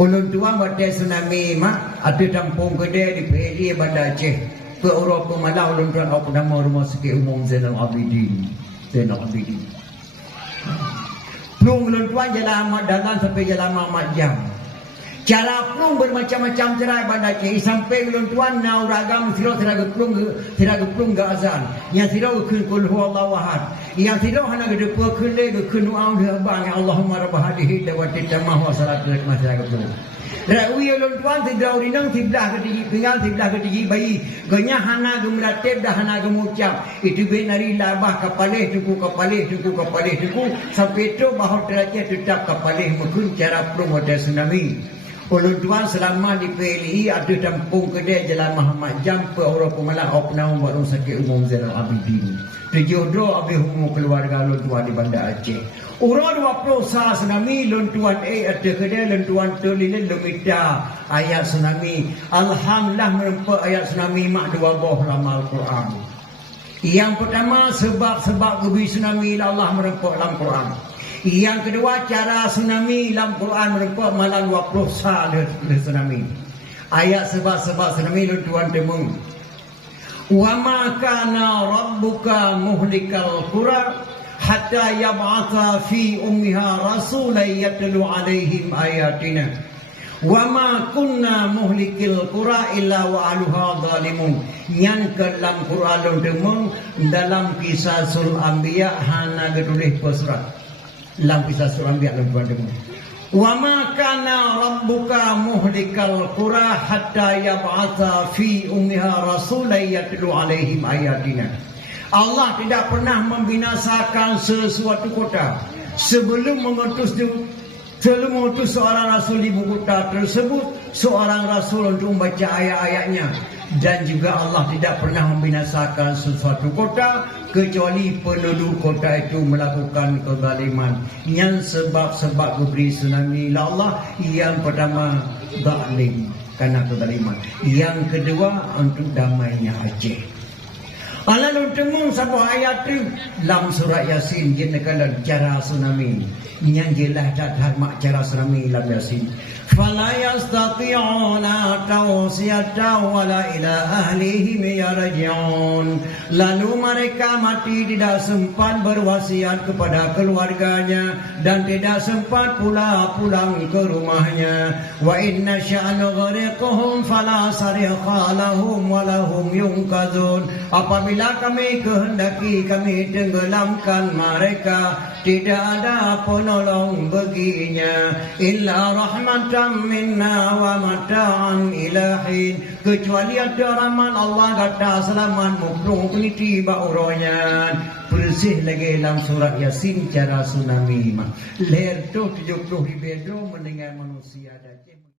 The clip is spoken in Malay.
Ulun tuan badai tsunami mak ada kampung gede di Peri Bandar Aceh. Ke Eropah malah ulun tuan apa nama rumah sakit umum Zainal Abidin. Zainal Abidin. Plung ulun tuan jalan amat dalam sampai jalan amat jam. Cara plung bermacam-macam cara Bandar Aceh sampai ulun tuan nau ragam sira tiraga plung ga azan. Yang sira kun kul huwallahu ahad. Yang sira hana gede pe kele ge kunu au de bang Allahumma rabb hadhihi dawati tamah wa salatu masyarakat plung. Rawi ulun tuan tidak urinang tiblah ke tinggi tinggal tiblah ke tinggi bayi genya hana gemratib dah hana gemucap itu benari labah kapalih tuku sampai itu bahau derajat tetap kapalih mungkin cara plung ada tsunami. Ulun tuan selama di PLI ada kampung kedai Jalan Muhammad Jam pe orang pemalak opnau warung sakit umum Zainal Abidin. Terjodoh habis umum keluarga ulun tuan di Bandar Aceh. Urang 20 sah tsunami ulun tuan ada kedai ulun tuan terlilin lemita ayat tsunami. Alhamdulillah merempak ayat tsunami mak dua boh dalam Al-Quran. Yang pertama sebab gebi tsunami Allah merempak dalam Quran. Yang kedua cara tsunami dalam Quran merempak malam 20 sah tsunami. Ayat sebab tsunami ulun tuan temung. Wa ma kana rabbuka muhlikal qura hatta yab'atha fi ummiha rasulan yatlu alaihim ayatina wa ma kunna muhlikil qura illa wa aluha zalimun. Yang ke dalam Quran demung dalam kisah sul anbiya hana getulis surat dalam kisah sul anbiya demung wa ma kana rabbuka muhlikal qura hatta yab'atha fi ummiha rasulan yatlu alaihim ayatina. Allah tidak pernah membinasakan sesuatu kota sebelum mengutus seorang rasul di ibu kota tersebut, seorang rasul untuk membaca ayat-ayatnya. Dan juga Allah tidak pernah membinasakan sesuatu kota kecuali penduduk kota itu melakukan kezaliman. Yang sebab beri tsunami Allah, yang pertama zalim karena kezaliman, yang kedua untuk damainya Aceh. Allah nuntemung satu ayat tu dalam surat Yasin jenakan cara tsunami. Yang jelas tak mak cara tsunami dalam Yasin. Fala yastati'una tawsiyata wala ila ahlihim yarji'un. Lalu mereka mati tidak sempat berwasiat kepada keluarganya dan tidak sempat pula pulang ke rumahnya. Wa inna sya'nu ghariquhum fala sarikha lahum wa lahum yunqadun. Apabila kami kehendaki kami tenggelamkan mereka, tidak ada penolong baginya illa rahmatan minna wa mata'an ilahin, kecuali ada rahmat Allah kata selamat mukrung peniti bauronya. Bersih lagi dalam surat Yasin cara tsunami mak ler tu 70 ribu mendengar manusia dan